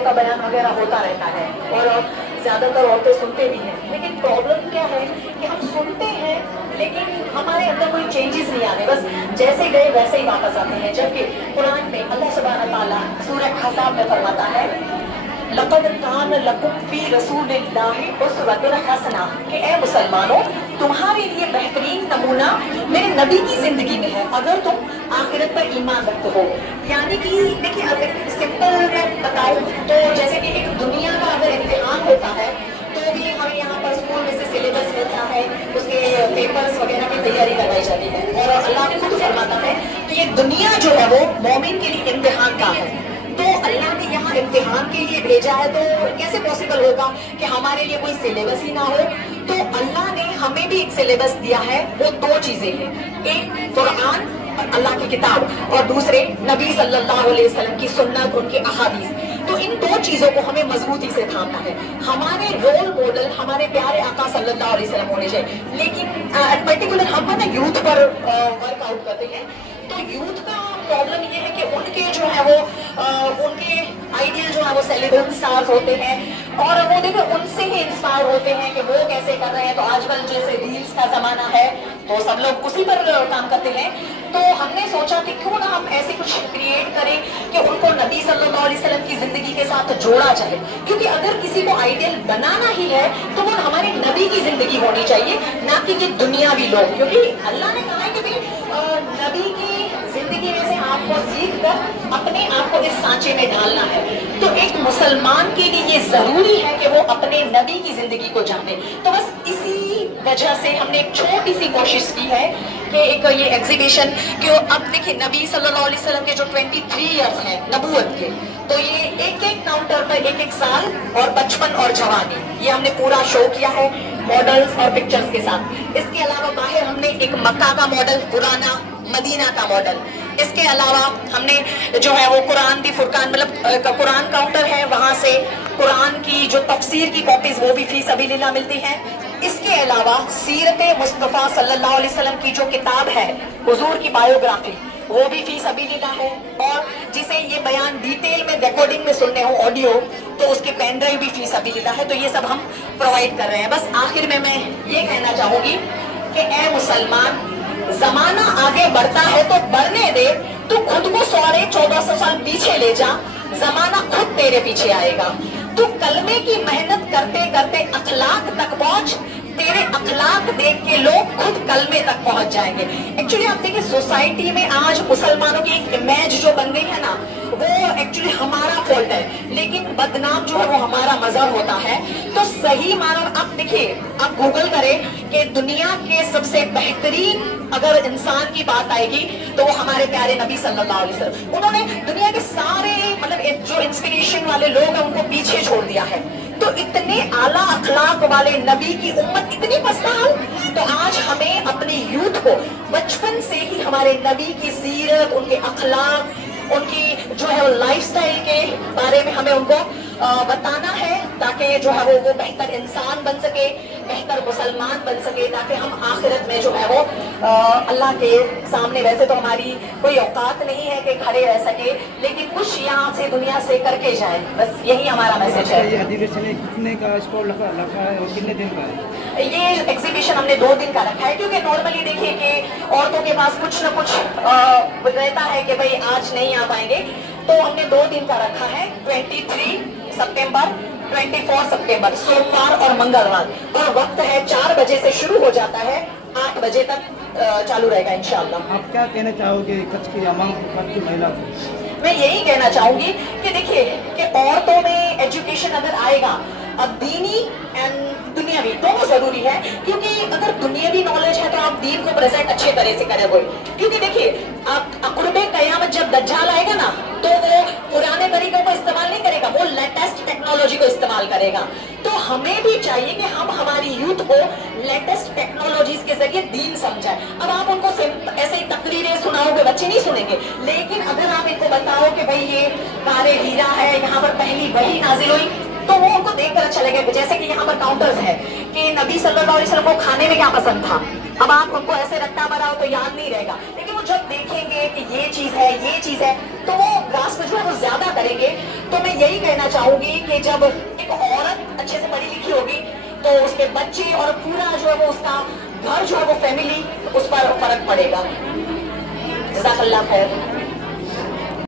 का बयान वगैरह होता रहता है और ज़्यादातर औरतें सुनते भी हैं, लेकिन प्रॉब्लम क्या है कि हम सुनते हैं लेकिन हमारे अंदर कोई चेंजेस नहीं आते, बस जैसे गए वैसे ही वापस आते हैं। जबकि कुरान में अल्लाह सुब्हानहू व तआला सूरह अहज़ाब में फरमाता है लक़द कान लकुम फ़ी रसूलिल्लाहि उस्वतुन हसना, कि ए मुसलमानों तुम्हारे लिए बेहतरीन नमूना मेरे नबी की जिंदगी में है अगर तुम आखिरत पर ईमान रखते हो। यानी कि देखिए, अगर सिंपल मैं बताऊं तो जैसे कि एक दुनिया का अगर इम्तिहान होता है तो भी हमें यहाँ पर स्कूल में से सिलेबस मिलता है, उसके पेपर्स वगैरह की तैयारी करवाई जाती है और अल्लाह खुद फरमाता है कि ये दुनिया जो है वो मोमिन के लिए इम्तिहान का है। तो अल्लाह ने यहाँ इम्तिहान के लिए भेजा है, तो कैसे पॉसिबल होगा कि हमारे लिए कोई सिलेबस ही ना हो। तो अल्लाह ने हमें भी एक सिलेबस दिया है, वो दो चीजें हैं, एक कुरान अल्लाह की किताब और दूसरे नबी सल्लल्लाहु अलैहि वसल्लम की सुन्नत, उनके अहादीस। तो इन दो चीजों को हमें मजबूती से थामना है। हमारे रोल मॉडल हमारे प्यारे आका सल्लल्लाहु अलैहि वसल्लम होने चाहिए, लेकिन पर्टिकुलर हम ना यूथ पर वर्कआउट करते हैं, तो यूथ का प्रॉब्लम ये है कि उनके जो है वो उनके आइडियल जो है वो सेलिब्रिटी स्टार्स होते हैं और वो देखो उनसे ही इंस्पायर होते हैं कि वो कैसे कर रहे हैं। तो आजकल जैसे रील्स का जमाना है तो सब लोग उसी पर काम करते हैं। तो हमने सोचा कि क्यों ना हम ऐसे कुछ क्रिएट करें कि उनको नबी सल्लल्लाहु अलैहि वसल्लम की जिंदगी के साथ जोड़ा जाए, क्योंकि अगर किसी को आइडियल बनाना ही है तो वो हमारे नबी की जिंदगी होनी चाहिए, ना कि ये दुनियावी लोग। क्योंकि अल्लाह ने कहा है कि भाई नबी की जिंदगी में से आपको सीख कर अपने आप को इस सांचे में ढालना है। तो एक मुसलमान के लिए ये जरूरी है कि वो अपने नबी की जिंदगी को जाने। तो बस इसी वजह से हमने एक छोटी सी कोशिश की है कि एक ये एग्जीबिशन, क्यों अब देखिए नबी सल्लल्लाहु अलैहि वसल्लम के जो 23 इयर्स हैं नबूवत के, तो ये एक एक काउंटर पर एक एक साल और बचपन और जवानी, ये हमने पूरा शो किया है मॉडल्स और पिक्चर्स के साथ। इसके अलावा बाहर हमने एक मक्का का मॉडल, पुराना मदीना का मॉडल, इसके अलावा हमने जो है वो कुरान दी फुरकान मतलब कुरान काउंटर है, वहां से कुरान की जो तफसीर की कॉपीज वो भी फी सबीलिल्लाह मिलती है। इसके अलावा सीरत मुस्तफ़ा सल्लल्लाहु अलैहि वसल्लम की जो किताब है हुजूर की बायोग्राफी, वो भी फी सबीलिल्लाह है। और जिसे ये बयान डिटेल में रिकॉर्डिंग में सुनने हो ऑडियो, तो उसकी पेन ड्राइव भी फी सबीलिल्लाह है। तो ये सब हम प्रोवाइड कर रहे हैं। बस आखिर में मैं ये कहना चाहूंगी कि ए मुसलमान, जमाना आगे बढ़ता है तो बढ़ने दे, तो खुद को 1400 साल पीछे ले जा, जमाना खुद तेरे पीछे आएगा। तू कलमे की मेहनत करते करते अखलाक तक पहुंच, तेरे अखलाक देख के लोग खुद कलमे तक पहुंच जाएंगे। एक्चुअली आप देखिए सोसाइटी में आज मुसलमानों की एक इमेज जो बन गई है ना, वो एक्चुअली हमारा फॉल्ट है, लेकिन बदनाम जो है वो हमारा मजहब होता है। तो सही मानो आप देखिए, आप गूगल करें कि दुनिया के सबसे बेहतरीन अगर इंसान की बात आएगी तो वो हमारे प्यारे नबी सल्लल्लाहु अलैहि वसल्लम। उन्होंने दुनिया के सारे मतलब जो इंस्पिरेशन वाले लोग हैं उनको पीछे छोड़ दिया है। तो इतने आला अखलाक वाले नबी की उम्मत इतनी पसंद, तो आज हमें अपने यूथ को बचपन से ही हमारे नबी की सीरत, उनके अखलाक, उनकी जो है वो लाइफस्टाइल के बारे में हमें उनको बताना है, ताकि जो है वो बेहतर इंसान बन सके, बेहतर मुसलमान बन सके, ताकि हम आखिरत में जो है वो अल्लाह के सामने, वैसे तो हमारी कोई औकात नहीं है कि खड़े रह सके, लेकिन कुछ यहाँ से दुनिया से करके जाए। बस यही हमारा मैसेज है। ये एग्जीबिशन कितने का स्टॉल रखा है और कितने दिन का है? ये एग्जीबिशन हमने 2 दिन का रखा है, क्योंकि नॉर्मली देखिए कि औरतों के पास कुछ ना कुछ रहता है कि भाई आज नहीं आ पाएंगे, तो हमने 2 दिन का रखा है, 23 सितंबर 24 सितंबर, सोमवार और मंगलवार। और वक्त है 4 बजे से शुरू हो जाता है, 8 बजे तक चालू रहेगा इंशाअल्लाह। आप क्या कहना चाहोगे कच्छ की आवाम को, कच्छ की महिला को? मैं यही कहना चाहूंगी कि देखिए कि औरतों में एजुकेशन अगर आएगा, अब दीनी एंड दुनियावी दोनों जरूरी है, क्योंकि अगर दुनियावी नॉलेज है तो आप दीन को प्रेजेंट अच्छे तरह से करोगे। क्योंकि देखिए आप अक़ुर्बे क़यामत जब दज्जाल आएगा ना, तो वो पुराने तरीकों को इस्तेमाल नहीं करेगा, वो लेटेस्ट टेक्नोलॉजी को इस्तेमाल करेगा। तो हमें भी चाहिए कि हम हमारी यूथ को लेटेस्ट टेक्नोलॉजीज के जरिए दीन समझाए। अब आप उनको ऐसे ही तकरीरें सुनाओगे, बच्चे नहीं सुनेंगे, लेकिन अगर आप इनको बताओ कि भाई ये कारे हीरा है, यहाँ पर पहली वही नाजिल हुई, तो तो वो उनको देख कर अच्छा लगेगा। जैसे कि यहाँ पर काउंटर्स है कि नबी सल्लल्लाहु अलैहि वसल्लम को खाने में क्या पसंद था, अब आप उनको ऐसे रट्टा मारा हो तो याद नहीं रहेगा, लेकिन वो जब देखेंगे कि ये चीज है तो वो ग्रास्प जो है वो ज्यादा करेंगे। तो मैं यही कहना चाहूंगी कि जब एक औरत अच्छे से पढ़ी लिखी होगी तो उसके बच्चे और पूरा जो है वो उसका घर जो है वो फैमिली, उस पर फर्क पड़ेगा। जज़ाकल्लाह खैर।